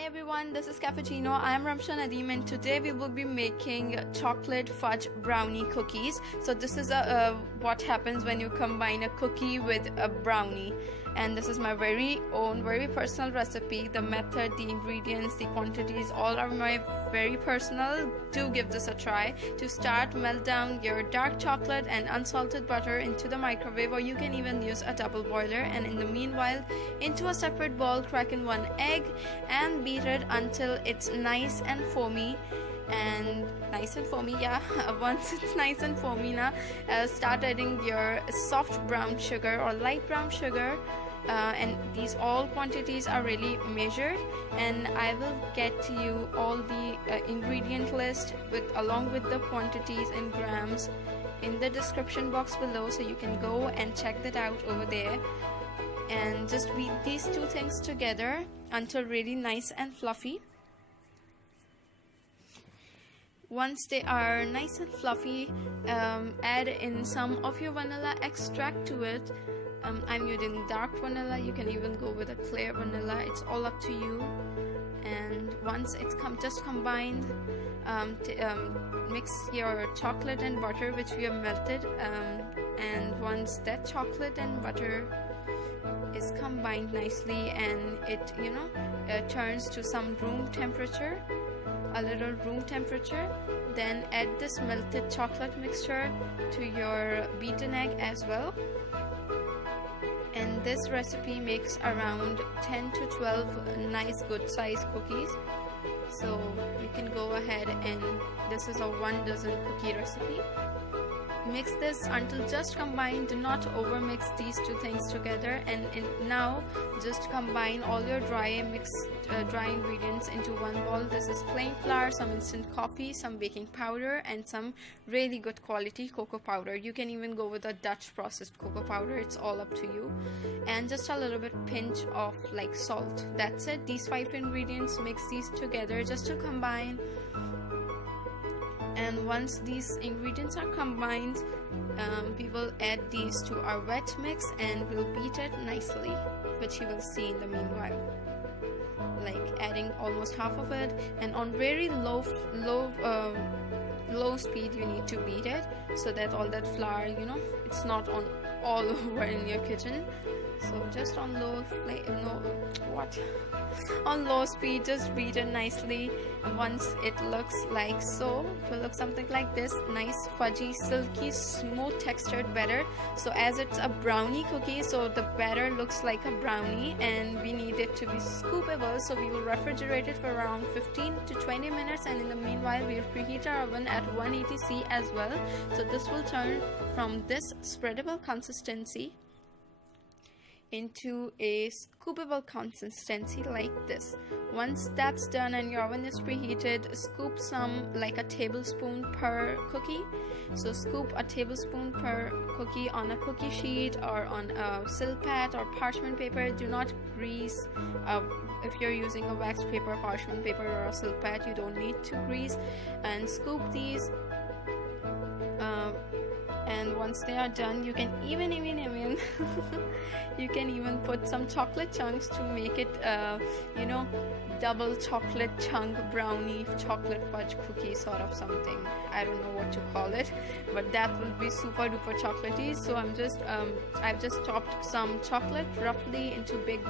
Hi everyone, this is Cafeccino. I am Ramsha Nadeem and today we will be making chocolate fudge brownie cookies. So this is what happens when you combine a cookie with a brownie. And this is my very own, very personal recipe. The method, the ingredients, the quantities, all are my very personal. Do give this a try. To start, melt down your dark chocolate and unsalted butter into the microwave, or you can even use a double boiler. And in the meanwhile, into a separate bowl, crack in one egg and beat it until it's nice and foamy. Once it's nice and foamy now, start adding your soft brown sugar or light brown sugar, and these all quantities are really measured, and I will get to you all the ingredient list along with the quantities in grams in the description box below, so you can go and check that out over there. And just beat these two things together until really nice and fluffy. Once they are nice and fluffy, add in some of your vanilla extract to it. I'm using dark vanilla. You can even go with a clear vanilla. It's all up to you. And once it's just combined, mix your chocolate and butter which we have melted. And once that chocolate and butter is combined nicely and it turns to some room temperature, a little room temperature, then add this melted chocolate mixture to your beaten egg as well. And this recipe makes around 10 to 12 nice good size cookies, so you can go ahead, and this is a 1 dozen cookie recipe. Mix this until just combined. Do not over mix these two things together. And now just combine all your dry ingredients into one bowl. This is plain flour, some instant coffee, some baking powder, and some really good quality cocoa powder. You can even go with a Dutch processed cocoa powder. It's all up to you. And just a little bit pinch of like salt. That's it. These 5 ingredients, mix these together just to combine. And once these ingredients are combined, we will add these to our wet mix and we'll beat it nicely, which you will see in the meanwhile. Like adding almost half of it, and on very low speed you need to beat it so that all that flour, it's not on all over in your kitchen. So just on on low speed, just beat it nicely. And once it looks like so, it will look something like this: nice fudgy, silky, smooth textured batter. So as it's a brownie cookie, so the batter looks like a brownie, and we need it to be scoopable, so we will refrigerate it for around 15 to 20 minutes. And in the meanwhile, we'll preheat our oven at 180°C as well. So this will turn from this spreadable consistency into a scoopable consistency like this. Once that's done and your oven is preheated, scoop some, like a tablespoon per cookie. So scoop a tablespoon per cookie on a cookie sheet or on a silk pad or parchment paper. Do not grease. If you're using a wax paper, parchment paper, or a silk pad, you don't need to grease. And scoop these. And once they are done, you can even you can even put some chocolate chunks to make it double chocolate chunk brownie chocolate fudge cookie sort of something. I don't know what to call it, but that will be super duper chocolatey. So I've just chopped some chocolate roughly into big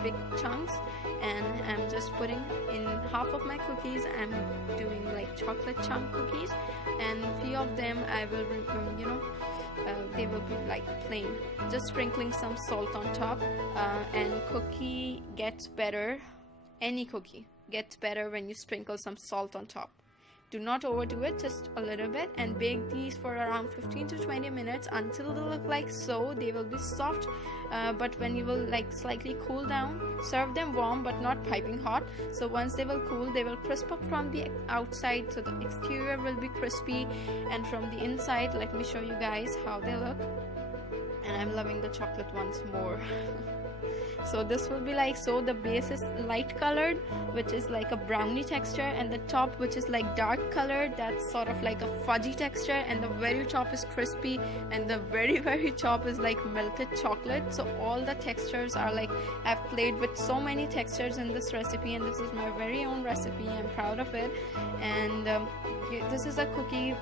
chunks, and I'm just putting in half of my cookies. I'm doing like chocolate chunk cookies, and few of them I will they will be like plain, just sprinkling some salt on top. And cookie gets better, any cookie gets better when you sprinkle some salt on top. Do not overdo it, just a little bit, and bake these for around 15 to 20 minutes until they look like so. They will be soft, but when you will like slightly cool down, serve them warm but not piping hot. So once they will cool, they will crisp up from the outside, so the exterior will be crispy, and from the inside, let me show you guys how they look. And I'm loving the chocolate ones more. So this will be like, so the base is light colored, which is like a brownie texture, and the top, which is like dark colored, that's sort of like a fudgy texture, and the very top is crispy, and the very top is like melted chocolate. So all the textures are like, I've played with so many textures in this recipe, and this is my very own recipe. I'm proud of it. And this is a cookie,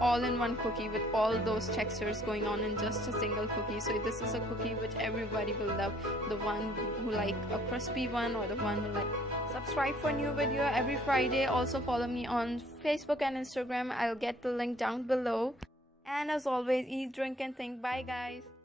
all-in-one cookie with all those textures going on in just a single cookie. So this is a cookie which everybody will love, the one who like a crispy one, or the one who like. Subscribe for new video every Friday. Also follow me on Facebook and Instagram. I'll get the link down below. And as always, eat, drink and think. Bye guys.